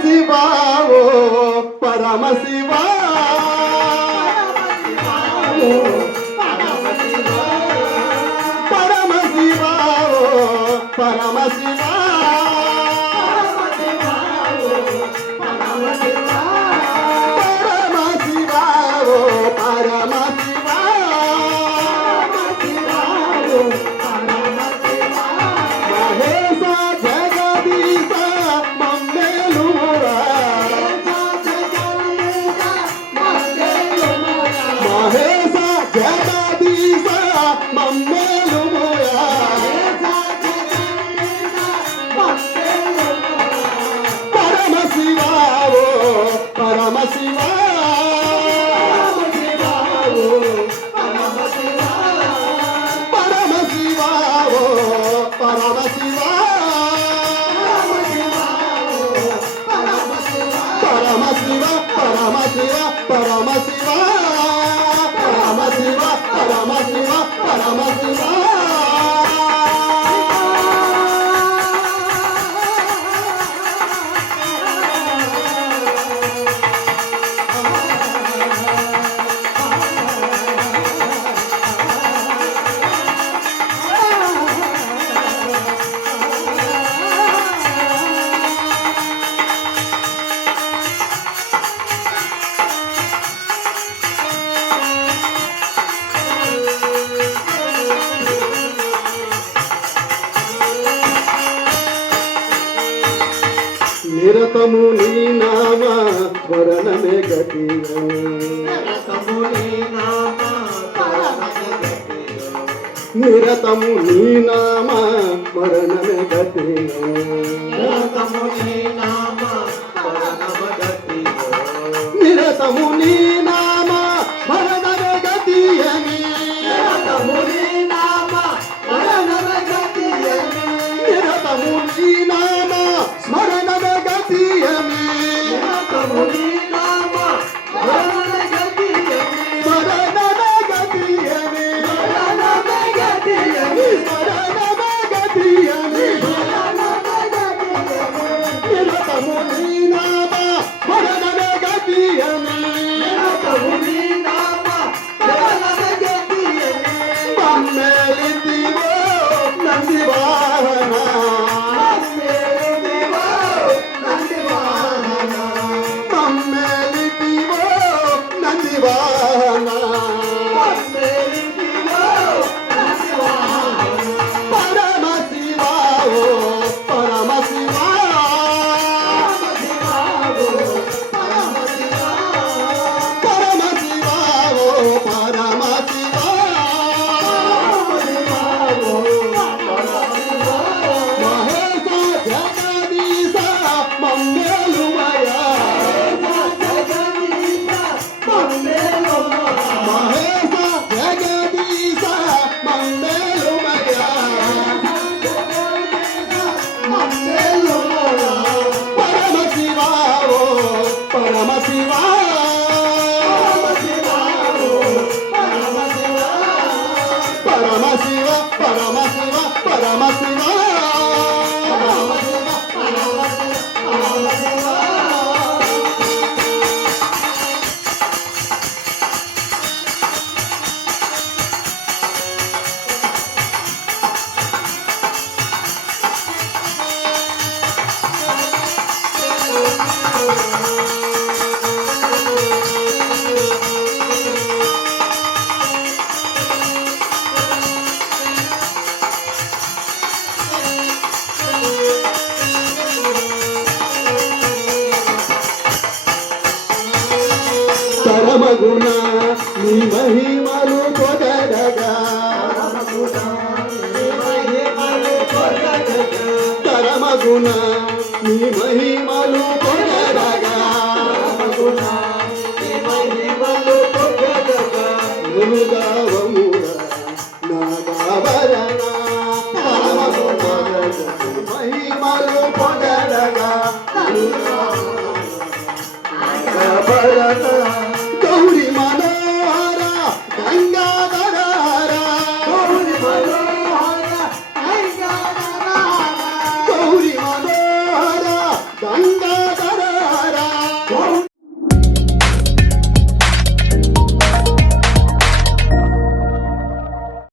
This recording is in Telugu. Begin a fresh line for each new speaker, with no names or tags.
పరమశివా పరమ శివా. పరమశివా ఓ పరమ శివా. శివ పరమ శివ పరమ శివ నిరతము నీ నామ వరణమే గతి. నిరతము నీ నామ మరణమే గతి. నిరతము నీ Vamos! శివా ఓ పరమ శివ పరమ శివ పరమ శివ పరమగుణ నీ మహిమలు పొగడగా. పరమగుణ నీ